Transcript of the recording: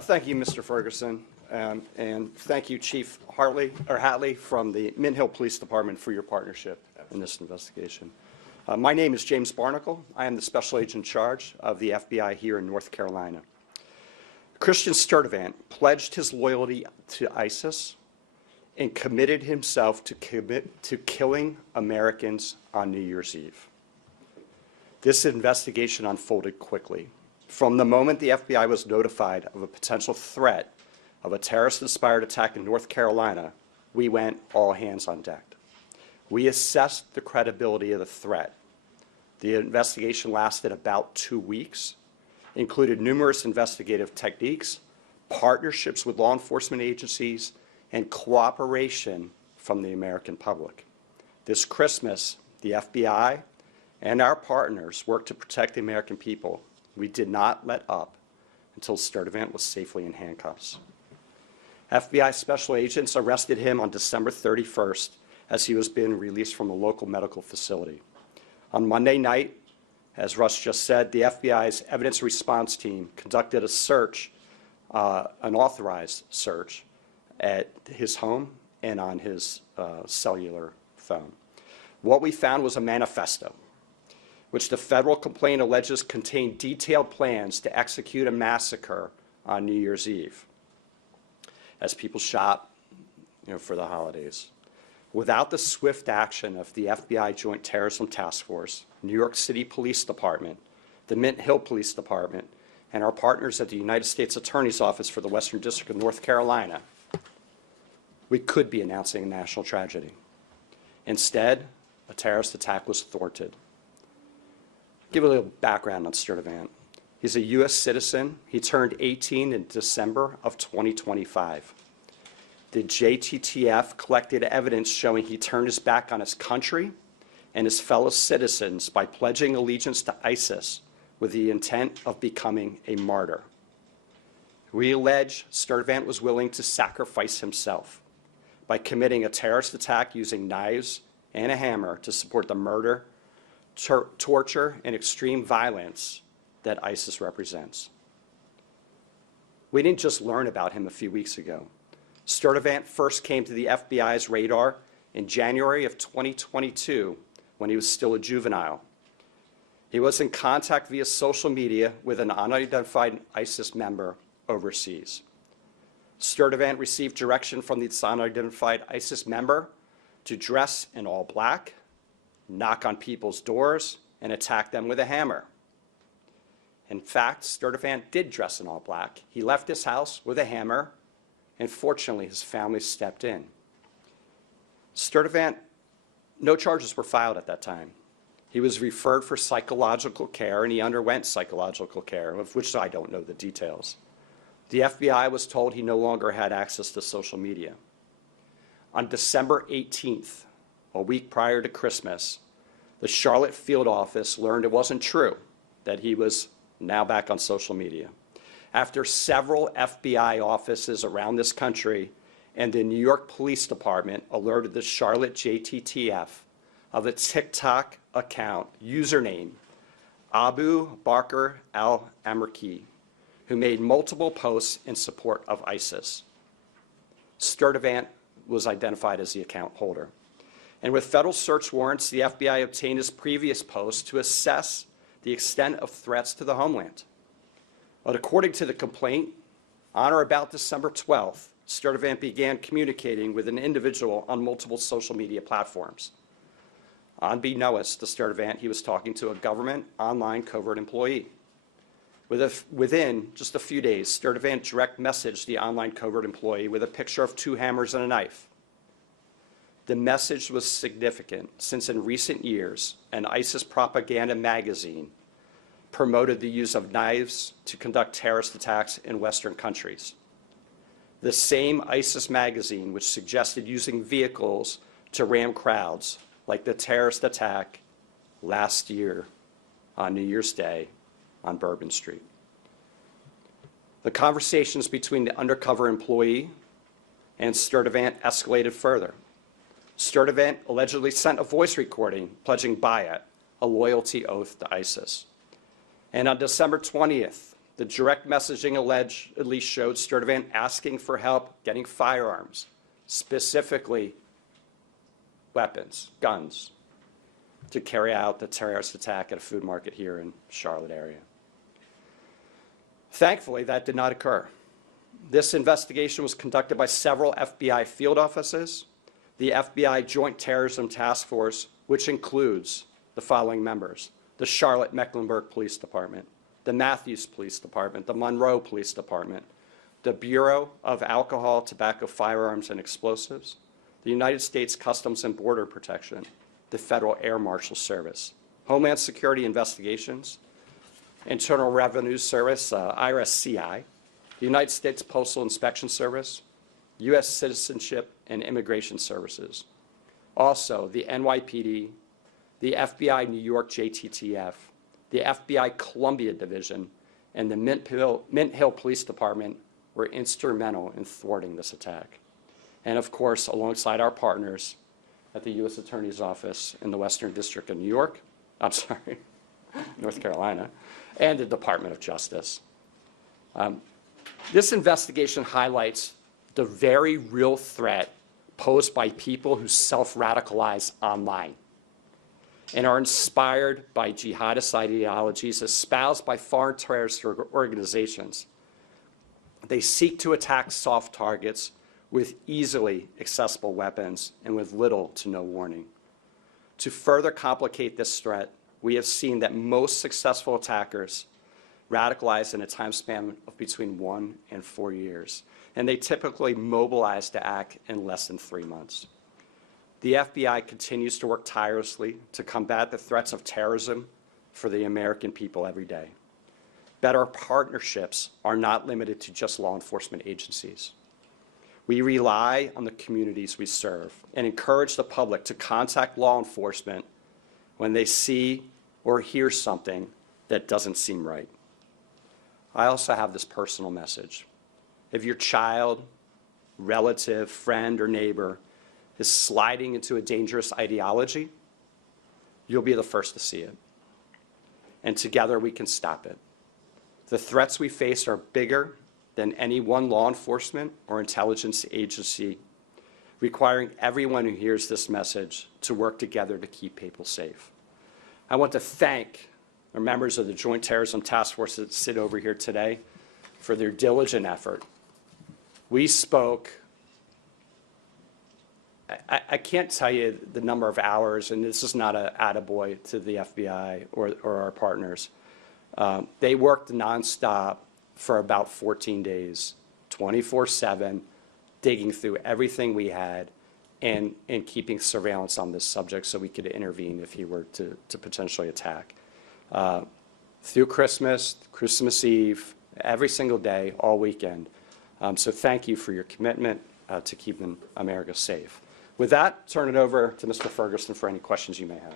Thank you, Mr. Ferguson, and thank you, Chief Hatley from the Mint Hill Police Department for your partnership in this investigation. My name is James Barnacle. I am the Special Agent in charge of the FBI here in North Carolina. Christian Sturdivant pledged his loyalty to ISIS and committed himself to killing Americans on New Year's Eve. This investigation unfolded quickly. From the moment the FBI was notified of a potential threat of a terrorist-inspired attack in North Carolina, we went all hands on deck. We assessed the credibility of the threat. The investigation lasted about 2 weeks, included numerous investigative techniques, partnerships with law enforcement agencies, and cooperation from the American public. This Christmas, the FBI and our partners worked to protect the American people. We did not let up until Sturdivant was safely in handcuffs. FBI special agents arrested him on December 31st as he was being released from a local medical facility. On Monday night, as Russ just said, the FBI's evidence response team conducted a search, an authorized search, at his home and on his cellular phone. What we found was a manifesto, which the federal complaint alleges contained detailed plans to execute a massacre on New Year's Eve as people shop, for the holidays. Without the swift action of the FBI Joint Terrorism Task Force, New York City Police Department, the Mint Hill Police Department, and our partners at the United States Attorney's Office for the Western District of North Carolina, we could be announcing a national tragedy. Instead, a terrorist attack was thwarted. Give a little background on Sturdivant. He's a U.S. citizen. He turned 18 in December of 2025. The JTTF collected evidence showing he turned his back on his country and his fellow citizens by pledging allegiance to ISIS with the intent of becoming a martyr. We allege Sturdivant was willing to sacrifice himself by committing a terrorist attack using knives and a hammer to support the murder, torture, and extreme violence that ISIS represents. We didn't just learn about him a few weeks ago. Sturdivant first came to the FBI's radar in January of 2022 when he was still a juvenile. He was in contact via social media with an unidentified ISIS member overseas. Sturdivant received direction from this unidentified ISIS member to dress in all black, knock on people's doors, and attack them with a hammer. In fact, Sturdivant did dress in all black. He left his house with a hammer, and fortunately, his family stepped in. Sturdivant, no charges were filed at that time. He was referred for psychological care, and he underwent psychological care, of which I don't know the details. The FBI was told he no longer had access to social media. On December 18th, a week prior to Christmas, the Charlotte field office learned it wasn't true that he was now back on social media. After several FBI offices around this country and the New York Police Department alerted the Charlotte JTTF of a TikTok account username, Abu Bakr al-Amerki, who made multiple posts in support of ISIS. Sturdivant was identified as the account holder. And with federal search warrants, the FBI obtained his previous posts to assess the extent of threats to the homeland. But according to the complaint, on or about December 12th, Sturdivant began communicating with an individual on multiple social media platforms. Unbeknownst to Sturdivant, he was talking to a government online covert employee. Within just a few days, Sturdivant direct messaged the online covert employee with a picture of 2 hammers and a knife. The message was significant since in recent years, an ISIS propaganda magazine promoted the use of knives to conduct terrorist attacks in Western countries. The same ISIS magazine which suggested using vehicles to ram crowds, like the terrorist attack last year on New Year's Day on Bourbon Street. The conversations between the undercover employee and Sturdivant escalated further. Sturdivant allegedly sent a voice recording pledging Bayat, a loyalty oath to ISIS. And on December 20th, The direct messaging allegedly showed Sturdivant asking for help getting firearms, specifically weapons, guns, to carry out the terrorist attack at a food market here in Charlotte area. Thankfully, that did not occur. This investigation was conducted by several FBI field offices, the FBI Joint Terrorism Task Force, which includes the following members: the Charlotte Mecklenburg Police Department, the Matthews Police Department, the Monroe Police Department, the Bureau of Alcohol, Tobacco, Firearms, and Explosives, the United States Customs and Border Protection, the Federal Air Marshal Service, Homeland Security Investigations, Internal Revenue Service, IRS-CI, the United States Postal Inspection Service, U.S. Citizenship and Immigration Services, also the NYPD, the FBI New York JTTF, the FBI Columbia Division, and the Mint Hill Police Department were instrumental in thwarting this attack. And of course, alongside our partners at the U.S. Attorney's Office in the Western District of North Carolina, and the Department of Justice. This investigation highlights the very real threat posed by people who self-radicalize online and are inspired by jihadist ideologies espoused by foreign terrorist organizations. They seek to attack soft targets with easily accessible weapons and with little to no warning. To further complicate this threat, we have seen that most successful attackers radicalize in a time span of between 1 and 4 years, and they typically mobilize to act in less than 3 months. The FBI continues to work tirelessly to combat the threats of terrorism for the American people every day. But our partnerships are not limited to just law enforcement agencies. We rely on the communities we serve and encourage the public to contact law enforcement when they see or hear something that doesn't seem right. I also have this personal message. If your child, relative, friend, or neighbor is sliding into a dangerous ideology, you'll be the first to see it. And together we can stop it. The threats we face are bigger than any one law enforcement or intelligence agency, requiring everyone who hears this message to work together to keep people safe. I want to thank the members of the Joint Terrorism Task Force that sit over here today for their diligent effort. We spoke, I can't tell you the number of hours, and this is not an attaboy to the FBI or our partners. They worked nonstop for about 14 days, 24/7, digging through everything we had and keeping surveillance on this subject so we could intervene if he were to potentially attack. Through Christmas, Christmas Eve, every single day, all weekend. So thank you for your commitment to keeping America safe. With that, turn it over to Mr. Ferguson for any questions you may have.